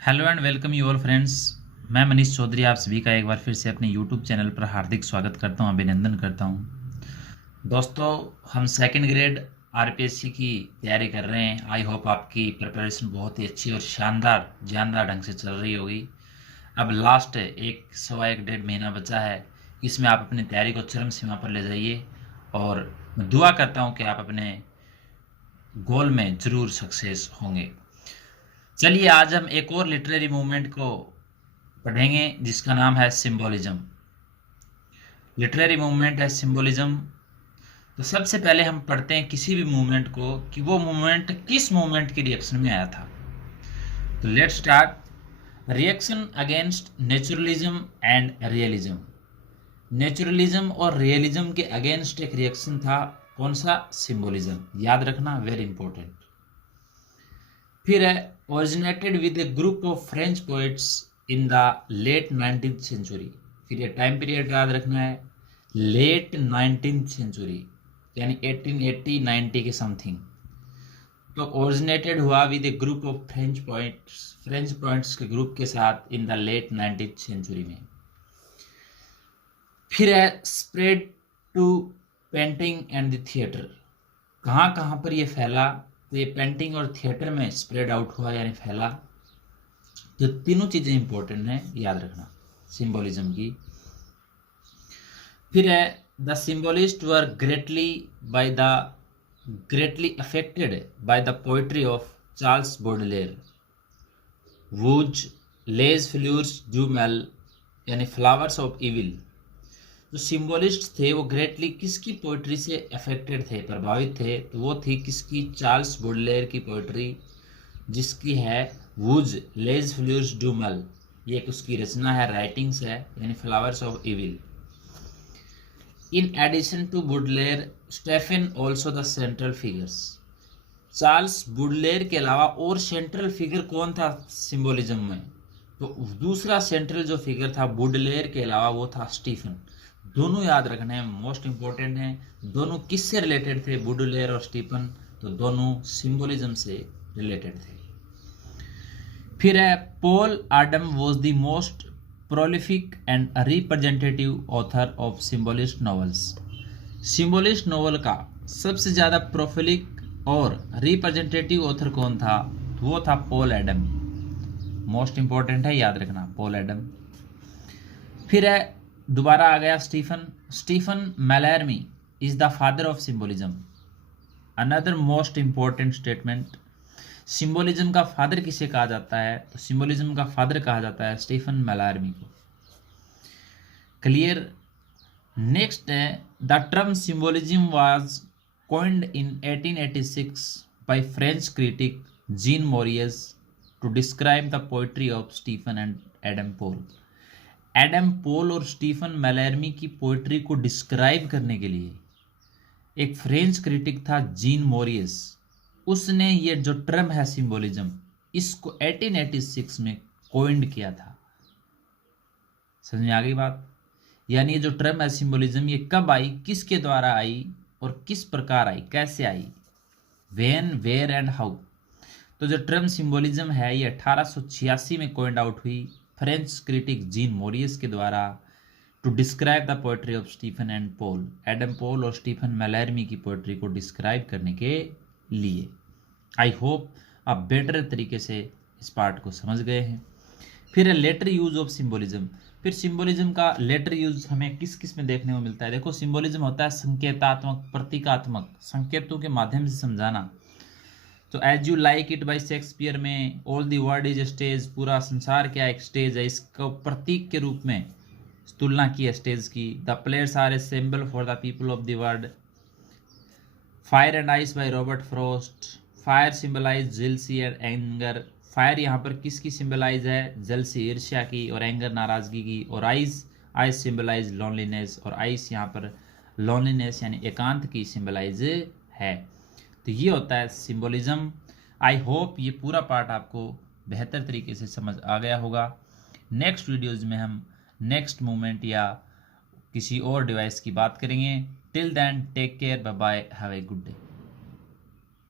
Hello and welcome you all friends. मैं मनीष चौधरी आप सभी का एक बार फिर से अपने यूट्यूब चैनल पर हार्दिक स्वागत करता हूं, अभिनंदन करता हूं। दोस्तों, हम सेकंड ग्रेड आरपीएससी की तैयारी कर रहे हैं। आई होप आपकी प्रिपरेशन बहुत ही अच्छी और शानदार जानदार ढंग से चल रही होगी। अब लास्ट एक सवा एक डेढ़ महीना बचा है, इसमें आप अपनी तैयारी को चरम सीमा पर ले जाइए और मैं दुआ करता हूँ कि आप अपने गोल में ज़रूर सक्सेस होंगे। चलिए आज हम एक और लिटरेरी मूवमेंट को पढ़ेंगे जिसका नाम है सिंबोलिज्म। लिटरेरी मूवमेंट है सिंबोलिज्म। तो सबसे पहले हम पढ़ते हैं किसी भी मूवमेंट को कि वो मूवमेंट किस मूवमेंट की रिएक्शन में आया था। तो let's start. Reaction against naturalism and realism. Naturalism और रियलिज्म के अगेंस्ट एक रिएक्शन था, कौन सा? सिंबोलिज्म। याद रखना, वेरी इंपॉर्टेंट। फिर है originated with a group of French poets in the late 19th century. फिर ये टाइम पीरियड याद रखना है, लेट 19th सेंचुरी यानी 1880-90 के समथिंग। तो ओरिजिनेटेड हुआ with a group of French poets के ग्रुप के साथ इन द लेट 19th सेंचुरी में। फिर है spread to painting and the theatre. कहाँ कहाँ पर ये फैला? तो ये पेंटिंग और थिएटर में स्प्रेड आउट हुआ यानी फैला। तो तीनों चीज़ें इंपॉर्टेंट हैं, याद रखना सिंबोलिज्म की। फिर है the symbolist were greatly affected by the poetry of Charles Baudelaire, whose Les Fleurs du Mal यानी फ्लावर्स ऑफ इविल। जो सिंबलिस्ट थे वो ग्रेटली किसकी पोइट्री से अफेक्टेड थे, प्रभावित थे? तो वो थी किसकी? चार्ल्स बॉडलेयर की पोइट्री, जिसकी है वूज लेज फ्लूर्स डू मेल। ये एक उसकी रचना है, राइटिंग्स है, यानी flowers of evil. In addition to Baudelaire Stephane also the central figures. Charles Baudelaire के अलावा और सेंट्रल फिगर कौन था सिंबोलिज्म में? तो दूसरा सेंट्रल जो फिगर था बॉडलेयर के अलावा वो था स्टीफन। दोनों याद रखने हैं, मोस्ट इंपॉर्टेंट हैं। दोनों किससे रिलेटेड थे, बॉडलेयर और स्टीफन? तो दोनों सिंबोलिज्म से रिलेटेड थे। फिर है Paul Adam was the most prolific and representative author of symbolist novels. Symbolist novel का सबसे ज़्यादा प्रोलिफिक और रिप्रेजेंटेटिव ऑथर कौन था? तो वो था पॉल एडम। मोस्ट इंपॉर्टेंट है, याद रखना, पॉल एडम। फिर है दोबारा आ गया Stephen Mallarmé is the father of symbolism. Another most important statement, symbolism का फादर किसे कहा जाता है? तो सिंबोलिज्म का फादर कहा जाता है स्टीफन मैलर्मी को। क्लियर। नेक्स्ट है the term symbolism was coined in 1886 by French critic Jean Maurice to describe the poetry of Stephen and Adam Pohl। Adam Paul और स्टीफन मैलर्मी की पोइट्री को डिस्क्राइब करने के लिए एक फ्रेंच क्रिटिक था जीन मोरियस, उसने ये जो टर्म है सिंबोलिज्म, इसको 1886 में कोइंड किया था। समझ में आ गई बात? यानी ये जो टर्म है सिंबोलिज्म, ये कब आई, किसके द्वारा आई और किस प्रकार आई, कैसे आई, व्हेन, वेयर एंड हाउ। तो जो टर्म सिंबोलिज्म है ये 1886 में कोइंड आउट हुई फ्रेंच क्रिटिक जीन मोरियस के द्वारा, to describe the poetry of Stephen and Paul. Adam Paul और स्टीफन मैलर्मी की पोएट्री को डिस्क्राइब करने के लिए। आई होप आप बेटर तरीके से इस पार्ट को समझ गए हैं। फिर है लेटर यूज ऑफ सिंबोलिज्म। फिर सिंबोलिज्म का लेटर यूज हमें किस किस में देखने को मिलता है? देखो, सिंबोलिज्म होता है संकेतात्मक, प्रतीकात्मक, संकेतों के माध्यम से समझाना। तो as you like it by Shakespeare में all the world is stage, पूरा संसार क्या एक स्टेज है, इसको प्रतीक के रूप में तुलना की है स्टेज की। The players are a symbol for the people of the world. Fire and ice by Robert Frost. Fire symbolize jealousy and anger. Fire यहाँ पर किसकी सिंबलाइज है? जेलसी, ईर्ष्या की, और एंगर, नाराजगी की। और आइस सिंबलाइज लॉनलीनेस, और आइस यहाँ पर लॉनलीनेस यानी एकांत की सिंबलाइज है। तो ये होता है सिंबोलिज्म। आई होप ये पूरा पार्ट आपको बेहतर तरीके से समझ आ गया होगा। नेक्स्ट वीडियोज़ में हम नेक्स्ट मूवमेंट या किसी और डिवाइस की बात करेंगे। Till then take care, bye bye, have a good day.